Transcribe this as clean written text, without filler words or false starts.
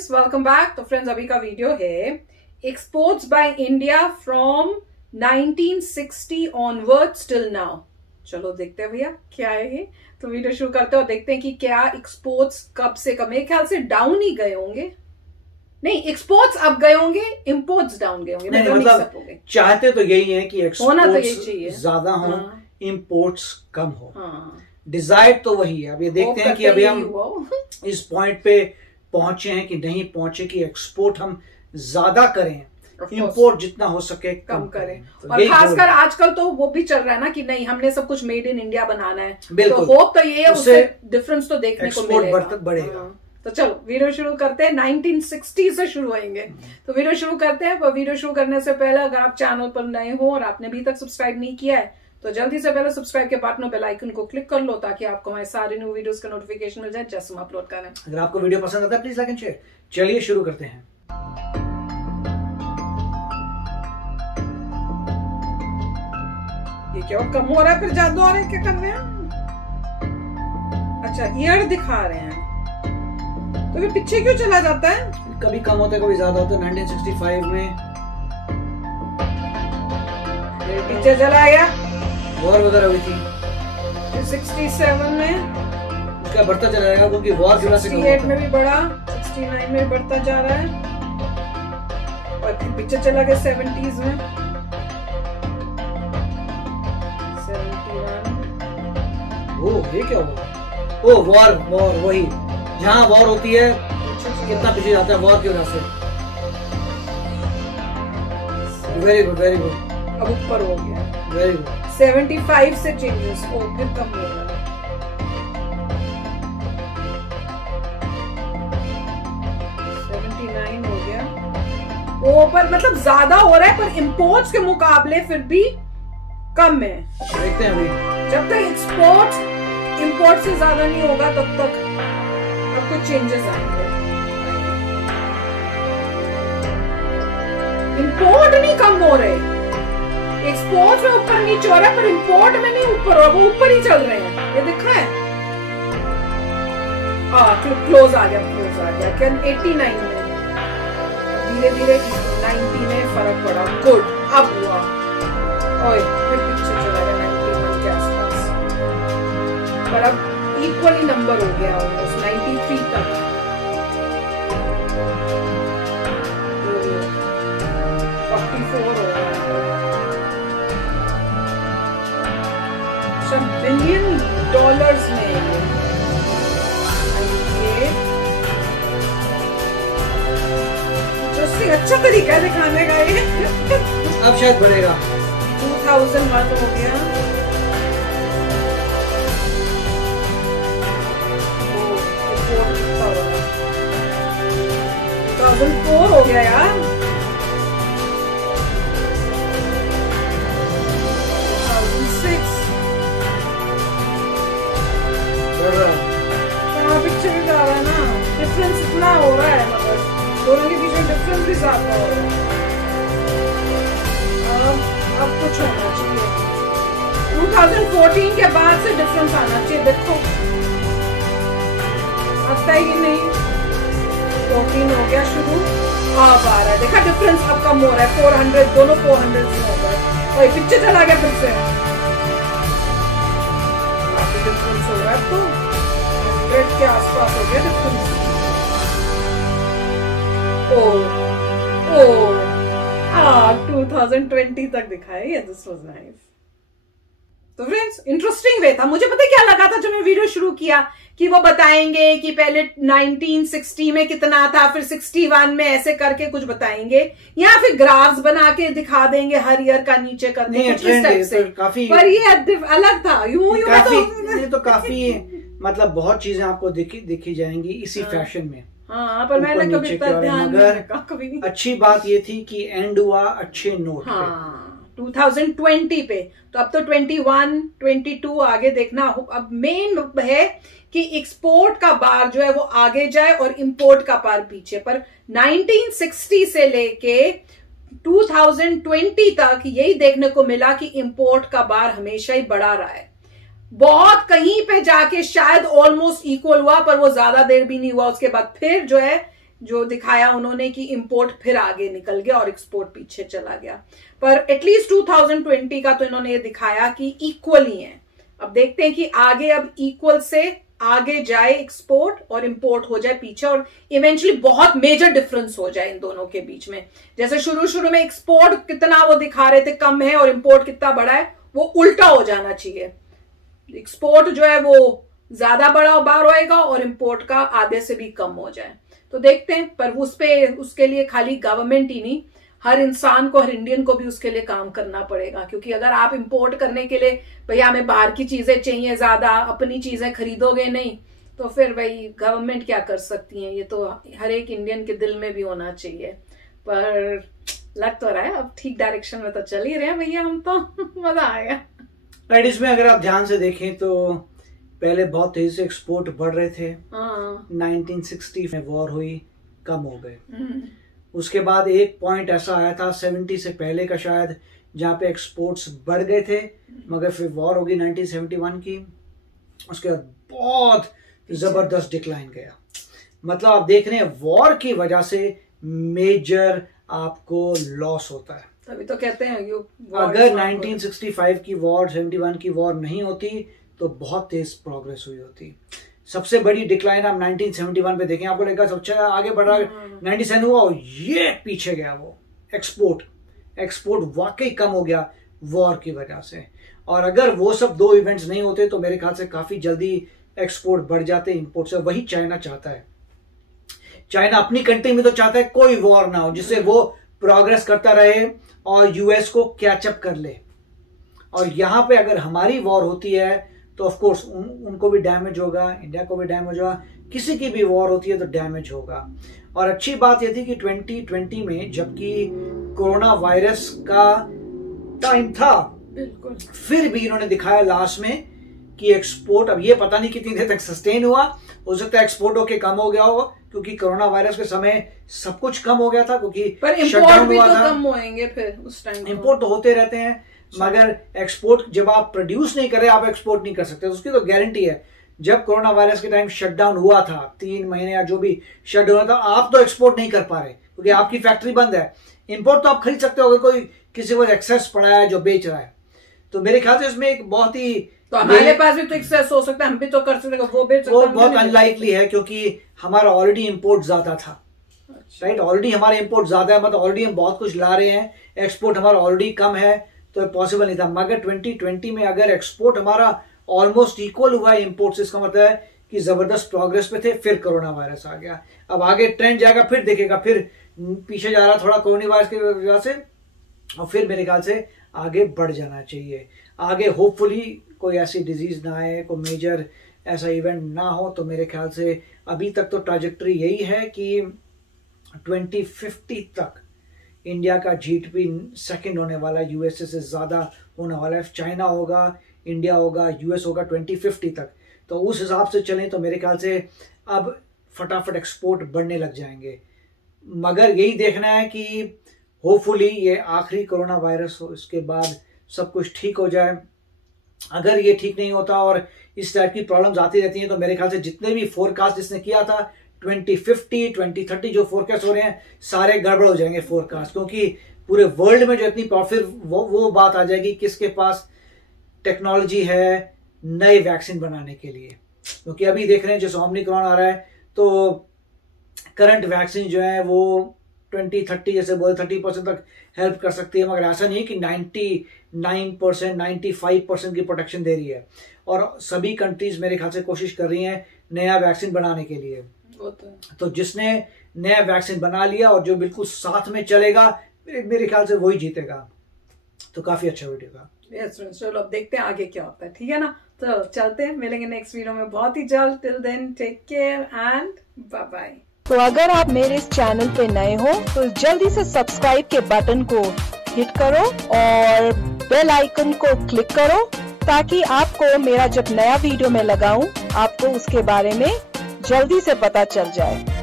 Friends, welcome back. तो friends, अभी का वीडियो है exports by India from 1960 onwards till now. चलो देखते हैं भैया क्या है ये। तो वीडियो शुरू करते हैं और देखते हैं कि क्या एक्सपोर्ट्स कब से कब, मेरे ख्याल से डाउन ही गए होंगे। नहीं, एक्सपोर्ट्स अप गए होंगे, इंपोर्ट्स डाउन गए होंगे। मतलब चाहते तो यही है कि एक्सपोर्ट्स ज्यादा हो, इंपोर्ट्स कम हो। डिजायर तो वही है। अब ये देखते हैं कि अभी हम इस पॉइंट पे पहुंचे हैं कि नहीं पहुंचे कि एक्सपोर्ट हम ज्यादा करें, इंपोर्ट जितना हो सके कम करें। तो और खासकर आजकल तो वो भी चल रहा है ना कि नहीं, हमने सब कुछ मेड इन इंडिया बनाना है। तो होप तो ये है, उससे डिफरेंस तो देखने को मिलेगा, बढ़ेगा। तो चलो वीडियो शुरू करते हैं। 1960 से शुरू होंगे। तो वीडियो शुरू करते हैं। पर वीडियो शुरू करने से पहले अगर आप चैनल पर नए हो और आपने अभी तक सब्सक्राइब नहीं किया है तो जल्दी से पहले सब्सक्राइब के बटन और बेल आइकन को क्लिक कर लो ताकि आपको हमारे सारे न्यू वीडियोस का नोटिफिकेशन मिल जाए जैसे हम अपलोड करें। अगर आपको वीडियो पसंद आता है प्लीज लाइक एंड शेयर। चलिए शुरू करते हैं। ये क्या कम हो रहा है, फिर जादू आ रहा है, क्या कर रहे हैं? अच्छा, ईयर दिखा रहे हैं तो फिर पीछे क्यों चला जाता है? कभी कम होता है कभी ज्यादा होता है। 1965 में पीछे चला गया, वॉर वगैरह हुई थी। 67 में उसका बढ़ता चला जाएगा क्योंकि वॉर की वजह से 68 में भी बढ़ा, 69 में बढ़ता जा रहा है और फिर पीछे चला गया 70s में 71। ओह ये क्या हुआ? ओह वॉर वही जहाँ वॉर होती है कितना पीछे जाता है वॉर की वजह से। Very good very good. अब ऊपर हो गया, वेरी गुड। 75 से चेंजेस हो, फिर कम हो रहा है। 79 हो गया। वो पर मतलब ज्यादा हो रहा है पर इंपोर्ट्स के मुकाबले फिर भी कम है। देखते हैं अभी जब तक एक्सपोर्ट इंपोर्ट से ज्यादा नहीं होगा तब तक अब कुछ चेंजेस आएंगे। इंपोर्ट नहीं कम हो रहे, एक्सपोर्ट में ऊपर नीचे हो रहा है पर इंपोर्ट में नहीं ऊपर हो रहा, वो ऊपर ही चल रहे हैं। ये दिखा है? क्लोज आ गया क्या 89 में। धीरे धीरे 90 में फर्क पड़ा। गुड, अब हुआ। ओए फिर पीछे चला गया 91 के आसपास, पर अब इक्वली नंबर हो गया ऑलमोस्ट 93 तक। 44 हो गया। बिलियन डॉलर्स में ये अच्छा तरीका है दिखाने का ये। अब शायद बढ़ेगा। 2001 हो गया, 2004 हो गया यार, 2006 पीछे भी जा रहा है ना। डिफरेंस इतना हो रहा है, मतलब दोनों के बीच में डिफरेंस भी ज्यादा हो रहा है। अब कुछ होना चाहिए। 2014 के बाद से डिफरेंस आना चाहिए। देखो आता ही नहीं। 14 हो गया शुरू, अब आ रहा है। देखा डिफरेंस अब कम हो रहा है। 400 दोनों 400 से हो गए और पीछे चला गया फिर से। डिफरेंस हो रहा है तो 100 के आसपास हो गया डिफरेंस। ओ 2020 तक दिखाया। This was nice. तो फ्रेंड्स, इंटरेस्टिंग वे था। मुझे पता क्या लगा था जब मैं वीडियो शुरू किया कि वो बताएंगे कि पहले 1960 में कितना था, फिर 61 में, ऐसे करके कुछ बताएंगे या फिर ग्राफ्स बना के दिखा देंगे हर ईयर का नीचे करके कुछ इस टाइप से। पर ये अलग था। यूं तो काफी मतलब बहुत चीजें आपको दिखी जाएंगी इसी फैशन में। हाँ, पर मैंने कभी ध्यान नहीं रखा कभी। अच्छी बात ये थी कि एंड हुआ अच्छे नोट पे। 2020 पे। तो अब तो 21, 22 आगे देखना। अब मेन है कि एक्सपोर्ट का बार जो है वो आगे जाए और इंपोर्ट का बार पीछे। पर 1960 से लेके 2020 तक यही देखने को मिला कि इंपोर्ट का बार हमेशा ही बढ़ा रहा है। बहुत कहीं पे जाके शायद ऑलमोस्ट इक्वल हुआ, पर वो ज्यादा देर भी नहीं हुआ। उसके बाद फिर जो है जो दिखाया उन्होंने कि इंपोर्ट फिर आगे निकल गया और एक्सपोर्ट पीछे चला गया। पर एटलीस्ट 2020 का तो इन्होंने ये दिखाया कि इक्वल ही है। अब देखते हैं कि आगे अब इक्वल से आगे जाए एक्सपोर्ट और इंपोर्ट हो जाए पीछे, और इवेंचुअली बहुत मेजर डिफरेंस हो जाए इन दोनों के बीच में। जैसे शुरू में एक्सपोर्ट कितना वो दिखा रहे थे कम है और इंपोर्ट कितना बड़ा है, वो उल्टा हो जाना चाहिए। एक्सपोर्ट जो है वो ज्यादा बड़ा बार होएगा और इंपोर्ट का आधे से भी कम हो जाए। तो देखते हैं, पर उसके लिए खाली गवर्नमेंट ही नहीं, हर इंसान को, हर इंडियन को भी उसके लिए काम करना पड़ेगा। क्योंकि अगर आप इंपोर्ट करने के लिए भैया हमें बाहर की चीजें चाहिए ज्यादा, अपनी चीजें खरीदोगे नहीं, तो फिर भाई गवर्नमेंट क्या कर सकती है। ये तो हर एक इंडियन के दिल में भी होना चाहिए। पर लग तो रहा है अब ठीक डायरेक्शन में तो चल ही रहे हैं भैया हम तो। मजा आएगा। राइट, इसमें अगर आप ध्यान से देखें तो पहले बहुत तेजी से एक्सपोर्ट बढ़ रहे थे। 1960 में वॉर हुई, कम हो गए। उसके बाद एक पॉइंट ऐसा आया था 70 से पहले का शायद, जहां पे एक्सपोर्ट्स बढ़ गए थे, मगर फिर वॉर होगी 1971 की। उसके बाद बहुत जबरदस्त डिक्लाइन गया। मतलब आप देख रहे हैं वॉर की वजह से मेजर आपको लॉस होता है। तभी तो कहते हैं अगर 1965 की वॉर, 71 की वॉर नहीं होती तो बहुत तेज प्रोग्रेस हुई होती। सबसे बड़ी डिक्लाइन आप 1971 पे देखें, आपको लगेगा सबसे आगे बढ़ रहा है, 97 हुआ और ये पीछे गया। वो एक्सपोर्ट वाकई कम हो गया वॉर की वजह से। और अगर वो सब दो इवेंट्स नहीं होते तो मेरे ख्याल से काफी जल्दी एक्सपोर्ट बढ़ जाते इंपोर्ट से। वही चाइना चाहता है। चाइना अपनी कंट्री में तो चाहता है कोई वॉर ना हो, जिससे वो प्रोग्रेस करता रहे और यूएस को कैचअप कर ले। और यहां पे अगर हमारी वॉर होती है तो ऑफ कोर्स उनको भी डैमेज होगा, इंडिया को भी डैमेज होगा, किसी की भी वॉर होती है तो डैमेज होगा। और अच्छी बात यह थी कि 2020 में जबकि कोरोना वायरस का टाइम था, बिल्कुल, फिर भी इन्होंने दिखाया लास्ट में कि एक्सपोर्ट, अब ये पता नहीं कितनी देर तक सस्टेन हुआ, हो सकता है एक्सपोर्ट होके कम हो गया हो, क्योंकि कोरोना वायरस के समय सब कुछ कम हो गया था, क्योंकि शटडाउन हुआ था। कम होएंगे फिर उस टाइम, इंपोर्ट तो होते रहते हैं, मगर एक्सपोर्ट जब आप प्रोड्यूस नहीं कर रहे आप एक्सपोर्ट नहीं कर सकते। उसकी तो गारंटी है। जब कोरोना वायरस के टाइम शटडाउन हुआ था, 3 महीने या जो भी शटडाउन हुआ था, आप तो एक्सपोर्ट नहीं कर पा रहे क्योंकि आपकी फैक्ट्री बंद है। इंपोर्ट तो आप खरीद सकते हो, कोई किसी को एक्सेस पड़ा है जो बेच रहा है। तो मेरे ख्याल से इसमें एक बहुत ही, तो हमारे पास भी तो एक्सेस हो सकता है, हम भी तो कर सकते हैं, वो बेच सकते हैं। वो बहुत अनलाइकली है क्योंकि हमारा ऑलरेडी इंपोर्ट ज्यादा था। राइट, ऑलरेडी हमारा इंपोर्ट ज्यादा है, मतलब ऑलरेडी हम बहुत कुछ ला रहे हैं, एक्सपोर्ट हमारा ऑलरेडी कम है, तो पॉसिबल नहीं था। मगर 2020 में अगर एक्सपोर्ट हमारा ऑलमोस्ट इक्वल हुआ है इंपोर्ट से, इसका मतलब है कि जबरदस्त प्रोग्रेस पे थे। फिर कोरोना वायरस आ गया, अब आगे ट्रेंड जाएगा, फिर देखेगा, फिर पीछे जा रहा थोड़ा कोरोना वायरस की वजह से, और फिर मेरे ख्याल से आगे बढ़ जाना चाहिए। आगे होपफुली कोई ऐसी डिजीज ना आए, कोई मेजर ऐसा इवेंट ना हो। तो मेरे ख्याल से अभी तक तो ट्रैजेक्टरी यही है कि 2050 तक इंडिया का जीडीपी सेकंड होने वाला, यूएसए से ज्यादा होने वाला है। चाइना होगा, इंडिया होगा, यूएस होगा 2050 तक। तो उस हिसाब से चलें तो मेरे ख्याल से अब फटाफट एक्सपोर्ट बढ़ने लग जाएंगे। मगर यही देखना है कि होपफुली ये आखिरी कोरोना वायरस हो, इसके बाद सब कुछ ठीक हो जाए। अगर ये ठीक नहीं होता और इस टाइप की प्रॉब्लम्स आती रहती हैं तो मेरे ख्याल से जितने भी फोरकास्ट इसने किया था 2050, 2030 जो फोरकास्ट हो रहे हैं सारे गड़बड़ हो जाएंगे फोरकास्ट, क्योंकि पूरे वर्ल्ड में जो इतनी फिर वो बात आ जाएगी किसके पास टेक्नोलॉजी है नए वैक्सीन बनाने के लिए। क्योंकि अभी देख रहे हैं जैसे ओमिक्रॉन आ रहा है तो करंट वैक्सीन जो है वो 20-30 जैसे बोले 30% तक हेल्प कर सकती है, मगर ऐसा नहीं है कि 99%, 95% की प्रोटेक्शन दे रही है। और सभी कंट्रीज मेरे ख्याल से कोशिश कर रही हैं नया वैक्सीन बनाने के लिए। तो जिसने नया वैक्सीन बना लिया और जो बिल्कुल साथ में चलेगा मेरे ख्याल से वही जीतेगा। तो काफी अच्छा वीडियो था। चलो अब देखते हैं आगे क्या होता है, ठीक है ना। तो चलते हैं, मिलेंगे नेक्स्ट वीडियो में बहुत ही जल्द। Till then take care and bye bye. तो अगर आप मेरे इस चैनल पे नए हो तो जल्दी से सब्सक्राइब के बटन को हिट करो और बेल आइकन को क्लिक करो, ताकि आपको मेरा जब नया वीडियो मैं लगाऊं आपको उसके बारे में जल्दी से पता चल जाए।